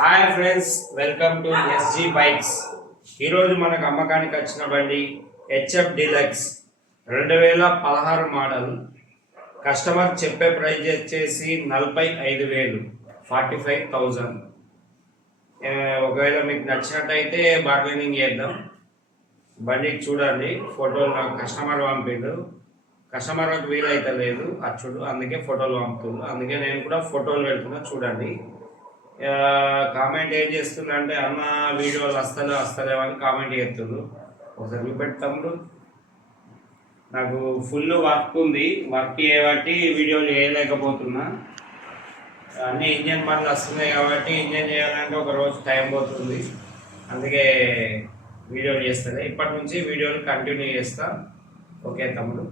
Hi friends, welcome to SG bikes. ఈరోజు మనకు అమ్మకానికి వచ్చిన బండి హెచ్ఎఫ్ డీలక్స్ 2016 మోడల్. కస్టమర్ చెప్పే ప్రైస్ వచ్చేసి 45,000, 45,000. ఒకవేళ మీకు నచ్చినట్టయితే బార్గెనింగ్ చేద్దాం. బండి చూడండి, ఫోటోలు నాకు కస్టమర్ పంపిండు. కస్టమర్కి వీలైతే లేదు అచ్చుడు, అందుకే ఫోటోలు పంపుతుంది. అందుకే నేను కూడా ఫోటోలు పెడుతున్నా, చూడండి. కామెంట్ ఏం చేస్తున్నా అంటే, అన్న వీడియోలు వస్తలేవు అని కామెంట్ చేస్తున్నారు. ఒకసారి చూపెడతాము. నాకు ఫుల్ వర్క్ ఉంది, వర్క్ చేయబట్టి వీడియోలు చేయలేకపోతున్నా. అన్నీ ఇంజన్ పనులు వస్తున్నాయి కాబట్టి ఇంజన్ చేయాలంటే ఒక రోజు టైం పోతుంది. అందుకే వీడియోలు చేస్తాను. ఇప్పటి నుంచి వీడియోలు కంటిన్యూ చేస్తా. ఓకే తమ్ముడు.